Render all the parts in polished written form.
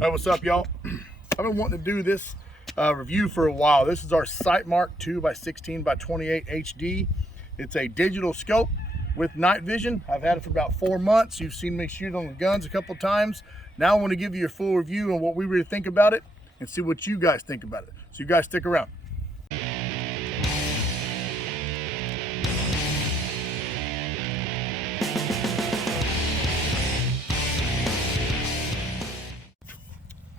Hey, what's up, y'all? I've been wanting to do this review for a while. This is our SightMark 2x16x28 HD. It's a digital scope with night vision. I've had it for about 4 months. You've seen me shoot on the guns a couple times. Now I want to give you a full review on what we really think about it and see what you guys think about it. So you guys stick around.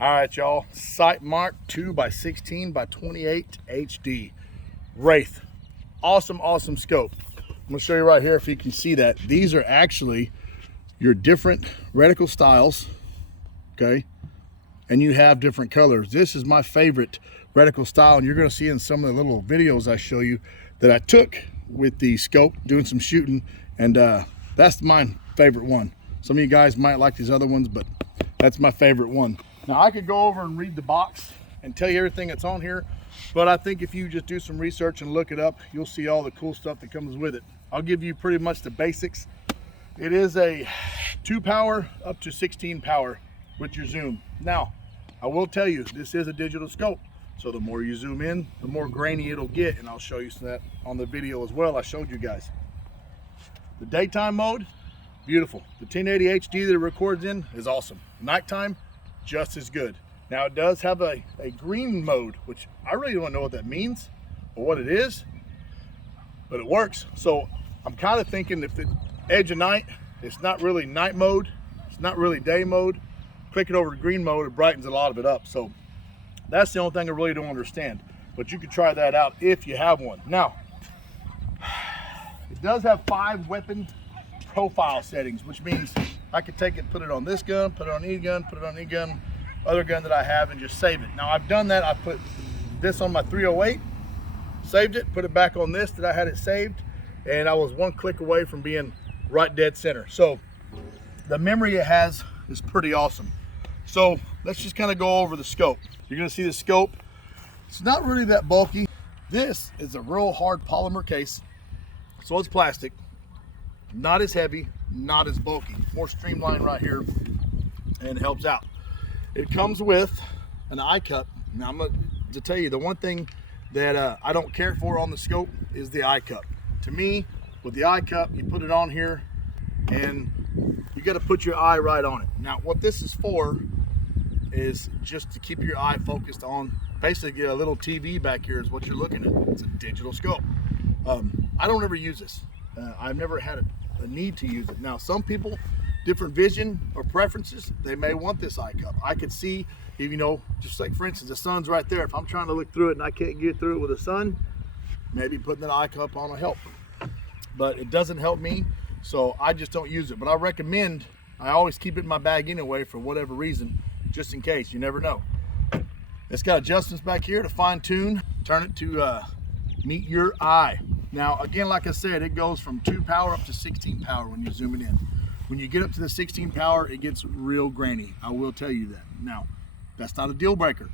All right, y'all, SightMark 2x16x28 HD Wraith. Awesome scope. I'm gonna show you right here if you can see that. These are actually your different reticle styles, okay? And you have different colors. This is my favorite reticle style, and you're gonna see in some of the little videos I show you that I took with the scope doing some shooting, and that's my favorite one. Some of you guys might like these other ones, but that's my favorite one. Now I could go over and read the box and tell you everything that's on here, but I think if you just do some research and look it up, you'll see all the cool stuff that comes with it. I'll give you pretty much the basics. It is a 2 power up to 16 power with your zoom. Now, I will tell you, this is a digital scope. So the more you zoom in, the more grainy it'll get, and I'll show you that on the video as well I showed you guys. The daytime mode, beautiful. The 1080 HD that it records in is awesome. Nighttime, just as good. Now it does have a green mode, which I really don't know what that means or what it is, but it works. So I'm kind of thinking if the edge of night, it's not really night mode, it's not really day mode. Click it over to green mode, it brightens a lot of it up. So that's the only thing I really don't understand, but you can try that out if you have one. Now, it does have 5 weapon profile settings, which means I could take it, put it on this gun, put it on any gun, put it on any gun, other gun that I have, and just save it. Now I've done that. I put this on my 308, saved it, put it back on this that I had it saved, and I was 1 click away from being right dead center. So the memory it has is pretty awesome. So let's just kind of go over the scope. You're gonna see the scope. It's not really that bulky. This is a real hard polymer case, so it's plastic. Not as heavy, not as bulky, more streamlined right here, and it helps out. It comes with an eye cup. Now I'm going to tell you, the one thing that I don't care for on the scope is the eye cup. To me, with the eye cup, you put it on here and you got to put your eye right on it. Now what this is for is just to keep your eye focused on, basically a little TV back here is what you're looking at. It's a digital scope. I don't ever use this. I've never had a need to use it. Now, some people, different vision or preferences, they may want this eye cup. I could see, you know, just like for instance, the sun's right there. If I'm trying to look through it and I can't get through it with the sun, maybe putting that eye cup on will help. But it doesn't help me, so I just don't use it. But I recommend, I always keep it in my bag anyway for whatever reason, just in case, you never know. It's got adjustments back here to fine tune, turn it to meet your eye. Now, again, like I said, it goes from 2 power up to 16 power when you're zooming in. When you get up to the 16 power, it gets real grainy. I will tell you that. Now, that's not a deal breaker.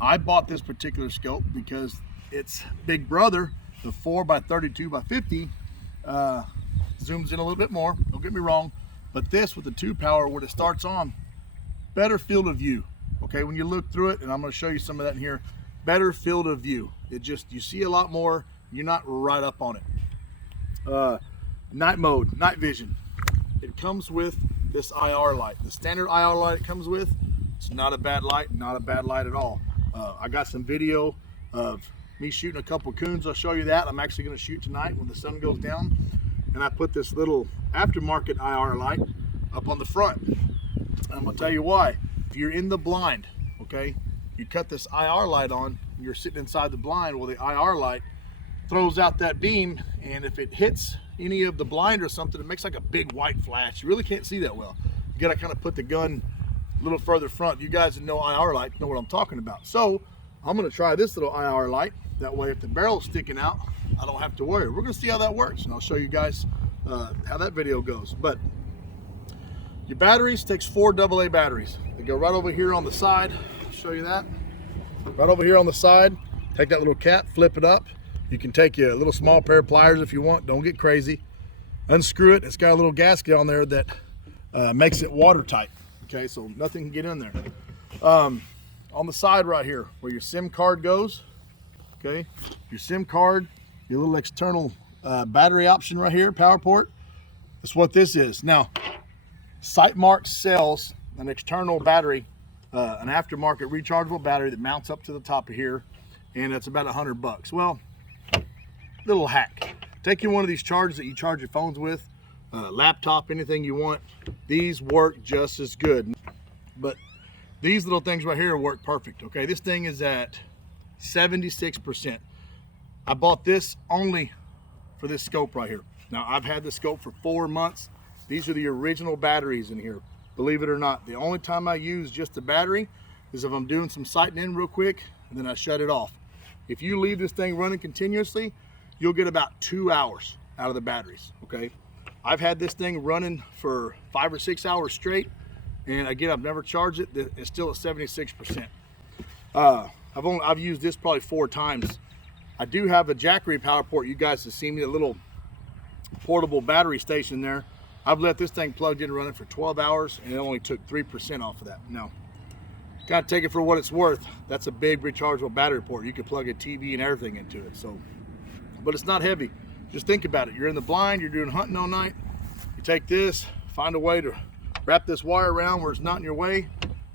I bought this particular scope because its big brother, the 4x32x50, zooms in a little bit more, don't get me wrong, but this with the 2 power, when it starts on, better field of view. Okay, when you look through it, and I'm gonna show you some of that in here, better field of view. It just, you see a lot more, you're not right up on it. Night mode, night vision. It comes with this IR light. The standard IR light it comes with, it's not a bad light, not a bad light at all. I got some video of me shooting a couple coons. I'll show you that. I'm actually gonna shoot tonight when the sun goes down. And I put this little aftermarket IR light up on the front. And I'm gonna tell you why. If you're in the blind, okay, you cut this IR light on, you're sitting inside the blind, well, the IR light throws out that beam, and if it hits any of the blind or something, it makes like a big white flash. You really can't see that well. You gotta kind of put the gun a little further front. You guys that know IR light know what I'm talking about. So I'm gonna try this little IR light. That way if the barrel's sticking out, I don't have to worry. We're gonna see how that works, and I'll show you guys how that video goes. But your batteries takes 4 AA batteries. They go right over here on the side. I'll show you that. Right over here on the side, take that little cap, flip it up. You can take a little small pair of pliers if you want, don't get crazy. Unscrew it, it's got a little gasket on there that makes it watertight. Okay, so nothing can get in there. On the side right here, where your SIM card goes, okay, your SIM card, your little external battery option right here, power port, that's what this is. Now, SightMark sells an external battery, an aftermarket rechargeable battery that mounts up to the top of here, and it's about $100. Well, little hack. Take you one of these chargers that you charge your phones with, laptop, anything you want. These work just as good, but these little things right here work perfect. Okay, this thing is at 76%. I bought this only for this scope right here. Now, I've had the scope for 4 months. These are the original batteries in here, believe it or not. The only time I use just the battery is if I'm doing some sighting in real quick, and then I shut it off. If you leave this thing running continuously, you'll get about 2 hours out of the batteries, okay? I've had this thing running for 5 or 6 hours straight, and again, I've never charged it. It's still at 76%. I've used this probably 4 times. I do have a Jackery power port. You guys have seen me, a little portable battery station there. I've let this thing plugged in and running for 12 hours, and it only took 3% off of that. Now, gotta take it for what it's worth. That's a big rechargeable battery port. You could plug a TV and everything into it. So, but it's not heavy. Just think about it. You're in the blind, you're doing hunting all night. You take this, find a way to wrap this wire around where it's not in your way,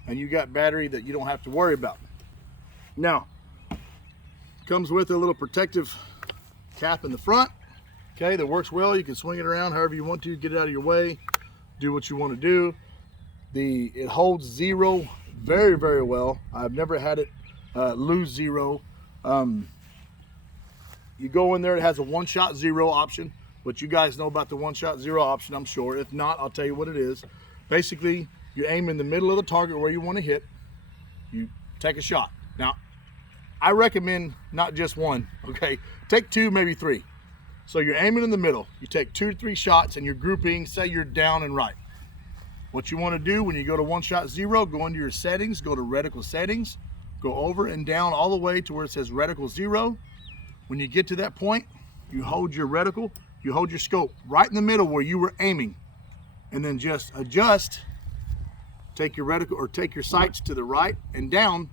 and you got battery that you don't have to worry about. Now, comes with a little protective cap in the front, okay, that works well. You can swing it around however you want to, get it out of your way, do what you want to do. It holds zero very, very well. I've never had it lose zero. You go in there, it has a one-shot zero option, but you guys know about the one-shot zero option, I'm sure. If not, I'll tell you what it is. Basically, you aim in the middle of the target where you want to hit, you take a shot. Now, I recommend not just one, okay? Take 2, maybe 3. So you're aiming in the middle. You take 2 to 3 shots, and you're grouping, say you're down and right. What you want to do when you go to one-shot zero, go into your settings, go to Reticle Settings, go over and down all the way to where it says Reticle 0. When you get to that point, you hold your reticle, you hold your scope right in the middle where you were aiming, and then just adjust, take your reticle or take your sights to the right and down.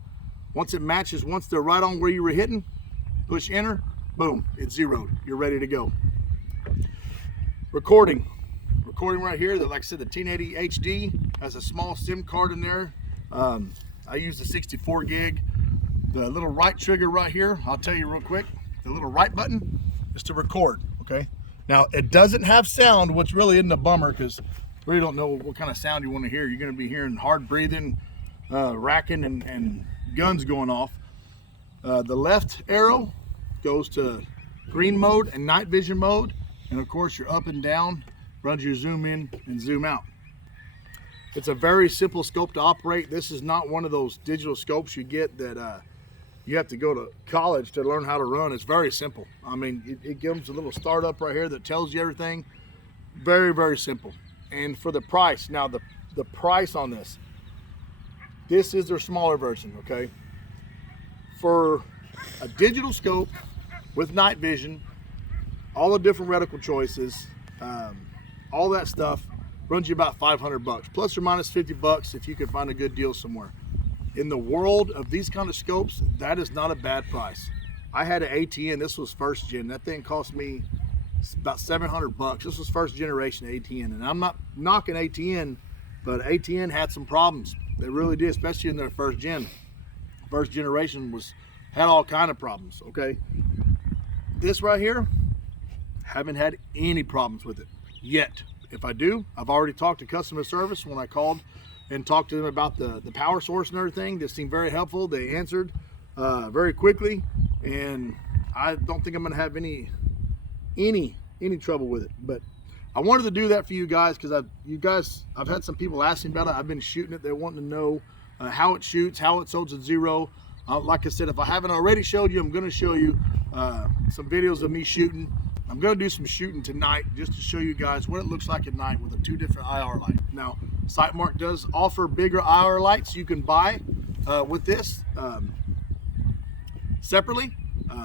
Once it matches, once they're right on where you were hitting, push enter, boom, it's zeroed. You're ready to go. Recording right here, that, like I said, the 1080 HD has a small SIM card in there. I use the 64 gig. The little right trigger right here, I'll tell you real quick, the little right button is to record, okay? Now, it doesn't have sound, which really isn't a bummer, because we really don't know what kind of sound you want to hear. You're going to be hearing hard breathing, racking, and guns going off. The left arrow goes to green mode and night vision mode, and of course your up and down runs your zoom in and zoom out. It's a very simple scope to operate. This is not one of those digital scopes you get that you have to go to college to learn how to run. It's very simple. I mean, it gives a little startup right here that tells you everything. Very, very simple. And for the price, now the price on this is their smaller version, okay? For a digital scope with night vision, all the different reticle choices, all that stuff runs you about $500, plus or minus $50 if you can find a good deal somewhere. In the world of these kind of scopes, that is not a bad price. I had an ATN, this was first gen. That thing cost me about $700. This was first generation ATN, and I'm not knocking ATN, but ATN had some problems. They really did, especially in their first gen. First generation had all kind of problems, okay? This right here, haven't had any problems with it yet. If I do, I've already talked to customer service when I called and talked to them about the power source and everything. They seemed very helpful. They answered very quickly, and I don't think I'm gonna have any trouble with it. But I wanted to do that for you guys because I've had some people asking about it. I've been shooting it. They're wanting to know how it shoots, how it holds at zero. Like I said, if I haven't already showed you, I'm gonna show you some videos of me shooting. I'm gonna do some shooting tonight just to show you guys what it looks like at night with a 2 different IR light. Now, SightMark does offer bigger IR lights you can buy with this separately,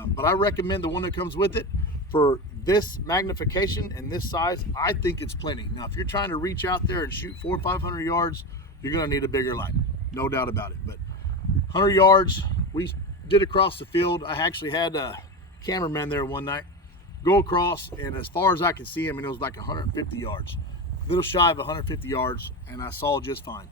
but I recommend the one that comes with it. For this magnification and this size, I think it's plenty. Now, if you're trying to reach out there and shoot 400 or 500 yards, you're gonna need a bigger light. no doubt about it. But 100 yards, we did across the field. I actually had a cameraman there one night go across, and as far as I could see him, and it was like 150 yards, a little shy of 150 yards, and I saw just fine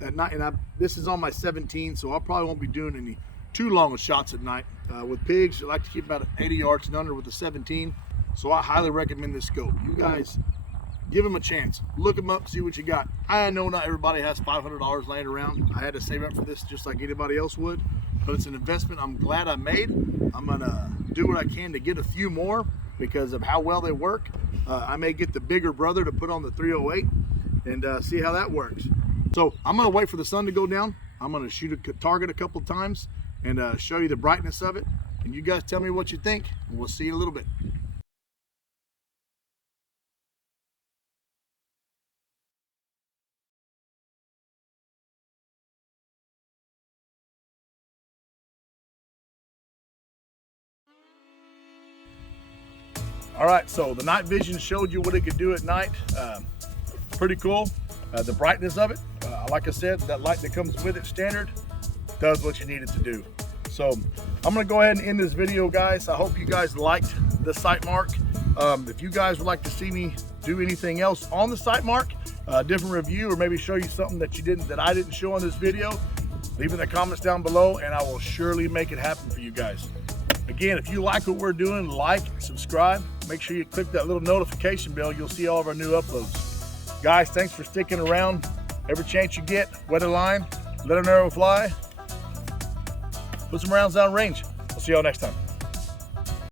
that night. And this is on my 17, so I probably won't be doing any too long of shots at night. With pigs, I like to keep about 80 yards and under with the 17, so I highly recommend this scope. You guys give them a chance, look them up, see what you got. I know not everybody has $500 laying around. I had to save up for this just like anybody else would, but it's an investment I'm glad I made. I'm gonna do what I can to get a few more because of how well they work. I may get the bigger brother to put on the 308 and see how that works. So I'm gonna wait for the sun to go down. I'm gonna shoot a target a couple times and show you the brightness of it. And you guys tell me what you think, and we'll see you in a little bit. All right, so the night vision showed you what it could do at night. Pretty cool. The brightness of it, like I said, that light that comes with it standard does what you need it to do. So I'm gonna go ahead and end this video, guys. I hope you guys liked the SightMark. If you guys would like to see me do anything else on the SightMark, a different review, or maybe show you something that I didn't show on this video, leave in the comments down below and I will surely make it happen for you guys. Again, if you like what we're doing, like, subscribe, make sure you click that little notification bell. You'll see all of our new uploads. Guys, thanks for sticking around. Every chance you get, wet a line, let an arrow fly, put some rounds down range. I'll see y'all next time.